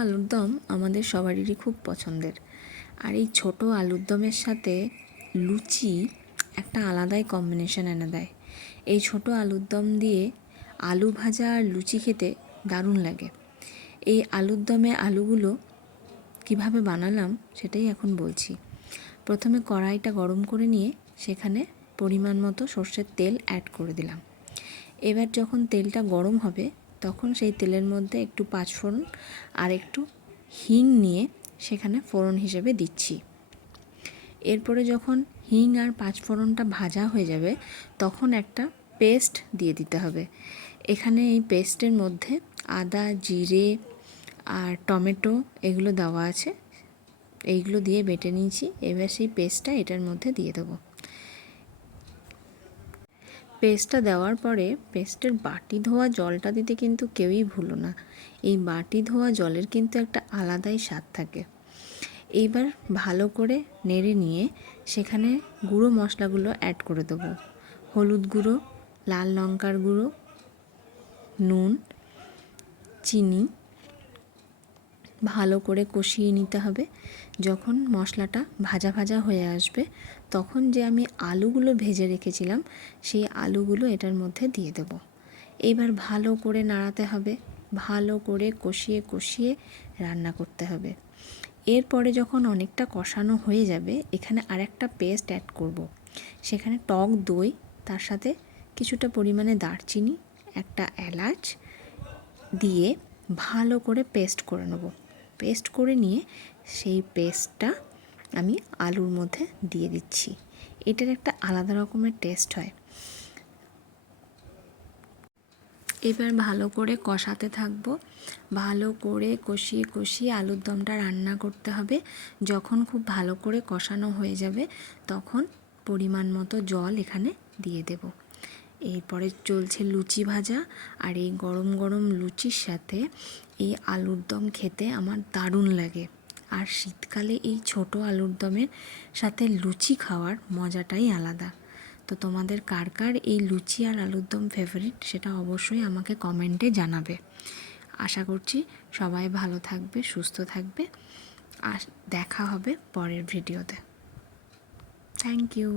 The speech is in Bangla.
আলুর দম আমাদের সবারই খুব পছন্দের। আর এই ছোট আলুর দমের সাথে লুচি একটা আলাদাই কম্বিনেশন এনে দেয়। এই ছোট আলুর দম দিয়ে আলু ভাজা আর লুচি খেতে দারুণ লাগে। এই আলুর দমে আলুগুলো কিভাবে বানালাম সেটাই এখন বলছি। প্রথমে কড়াইটা গরম করে নিয়ে সেখানে পরিমাণ মতো সর্ষের তেল অ্যাড করে দিলাম। এবার যখন তেলটা গরম হবে তখন সেই তেলের মধ্যে একটু পাঁচফোড়ন আর একটু হিং নিয়ে সেখানে ফোড়ন হিসেবে দিচ্ছি। এরপরে যখন হিং আর পাঁচফোড়নটা ভাজা হয়ে যাবে তখন একটা পেস্ট দিয়ে দিতে হবে। এখানে এই পেস্টের মধ্যে আদা, জিরে আর টমেটো এগুলো দেওয়া আছে, এইগুলো দিয়ে বেটে নিয়েছি। এবার সেই পেস্টটা এটার মধ্যে দিয়ে দেবো। পেস্টটা দেওয়ার পরে পেস্টের বাটি ধোয়া জলটা দিতে কিন্তু কেউই ভুলো না। এই বাটি ধোয়া জলের কিন্তু একটা আলাদাই স্বাদ থাকে। এইবার ভালো করে নেড়ে নিয়ে সেখানে গুঁড়ো মশলাগুলো অ্যাড করে দেবো। হলুদ গুঁড়ো, লাল লঙ্কার গুঁড়ো, নুন, চিনি ভালো করে কষিয়ে নিতে হবে। যখন মশলাটা ভাজা ভাজা হয়ে আসবে তখন যে আমি আলুগুলো ভেজে রেখেছিলাম সেই আলুগুলো এটার মধ্যে দিয়ে দেব। এইবার ভালো করে নাড়াতে হবে, ভালো করে কষিয়ে কষিয়ে রান্না করতে হবে। এরপরে যখন অনেকটা কষানো হয়ে যাবে এখানে আরেকটা পেস্ট অ্যাড করব। সেখানে টক দই, তার সাথে কিছুটা পরিমাণে দারচিনি, একটা এলাচ দিয়ে ভালো করে পেস্ট করে নেব। পেস্ট করে নিয়ে সেই পেস্টটা আমি আলুর মধ্যে দিয়ে দিচ্ছি। এটার একটা আলাদা রকমের টেস্ট হয়। এবার ভালো করে কষাতে থাকবো। ভালো করে কষিয়ে কষিয়ে আলুর দমটা রান্না করতে হবে। যখন খুব ভালো করে কষানো হয়ে যাবে তখন পরিমাণ মতো জল এখানে দিয়ে দেব। এরপরে চলছে লুচি ভাজা, আর এই গরম গরম লুচির সাথে এই আলুর দম খেতে আমার দারুণ লাগে। আর শীতকালে এই ছোট আলুর দমের সাথে লুচি খাওয়ার মজাটাই আলাদা। তো তোমাদের কার কার এই লুচি আর আলুর দম ফেভারিট সেটা অবশ্যই আমাকে কমেন্টে জানাবে। আশা করছি সবাই ভালো থাকবে, সুস্থ থাকবে। আর দেখা হবে পরের ভিডিওতে। Thank you.